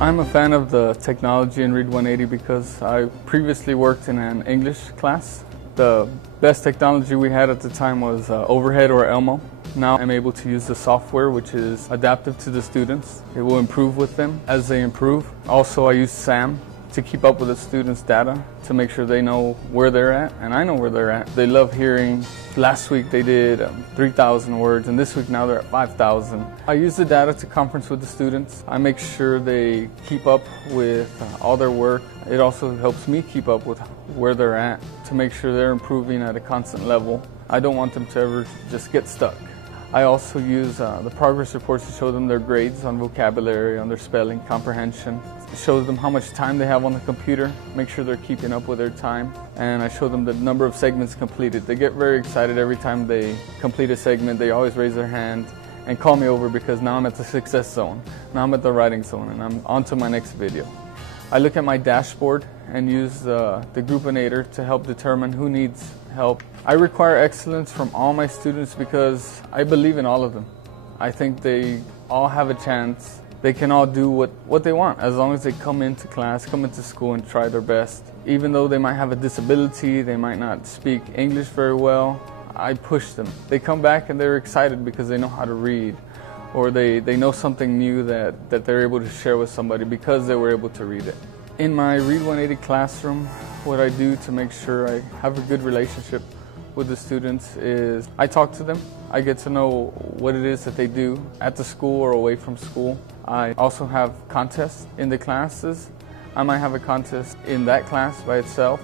I'm a fan of the technology in Read 180 because I previously worked in an English class. The best technology we had at the time was Overhead or Elmo. Now I'm able to use the software, which is adaptive to the students. It will improve with them as they improve. Also, I use SAM to keep up with the students' data to make sure they know where they're at, and I know where they're at. They love hearing, last week they did 3,000 words, and this week now they're at 5,000. I use the data to conference with the students. I make sure they keep up with all their work. It also helps me keep up with where they're at to make sure they're improving at a constant level. I don't want them to ever just get stuck. I also use the progress reports to show them their grades on vocabulary, on their spelling, comprehension. It shows them how much time they have on the computer, make sure they're keeping up with their time. And I show them the number of segments completed. They get very excited every time they complete a segment. They always raise their hand and call me over because now I'm at the success zone. Now I'm at the writing zone and I'm on to my next video. I look at my dashboard and use the Educator to help determine who needs help. I require excellence from all my students because I believe in all of them. I think they all have a chance. They can all do what they want as long as they come into class, come into school and try their best. Even though they might have a disability, they might not speak English very well, I push them. They come back and they're excited because they know how to read, or they know something new that they're able to share with somebody because they were able to read it. In my Read 180 classroom, what I do to make sure I have a good relationship with the students is I talk to them. I get to know what it is that they do at the school or away from school. I also have contests in the classes. I might have a contest in that class by itself,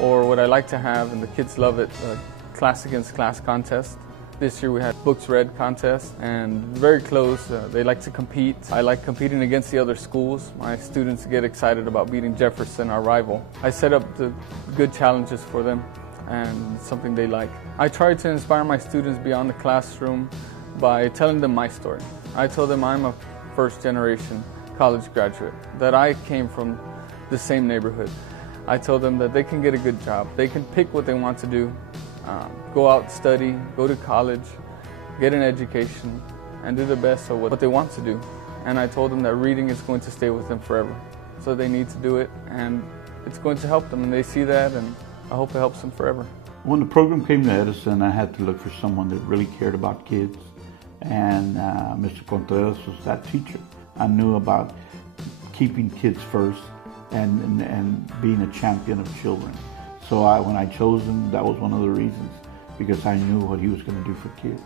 or what I like to have, and the kids love it, class against class contest. This year we had books read contest, and very close. They like to compete. I like competing against the other schools. My students get excited about beating Jefferson, our rival. I set up the good challenges for them and something they like. I try to inspire my students beyond the classroom by telling them my story. I tell them I'm a first-generation college graduate, that I came from the same neighborhood. I tell them that they can get a good job. They can pick what they want to do. Go out, study, go to college, get an education, and do the best of what they want to do. And I told them that reading is going to stay with them forever. So they need to do it, and it's going to help them, and they see that, and I hope it helps them forever. When the program came to Edison, I had to look for someone that really cared about kids, and Mr. Contreras was that teacher. I knew about keeping kids first and being a champion of children. So when I chose him, that was one of the reasons, because I knew what he was going to do for kids.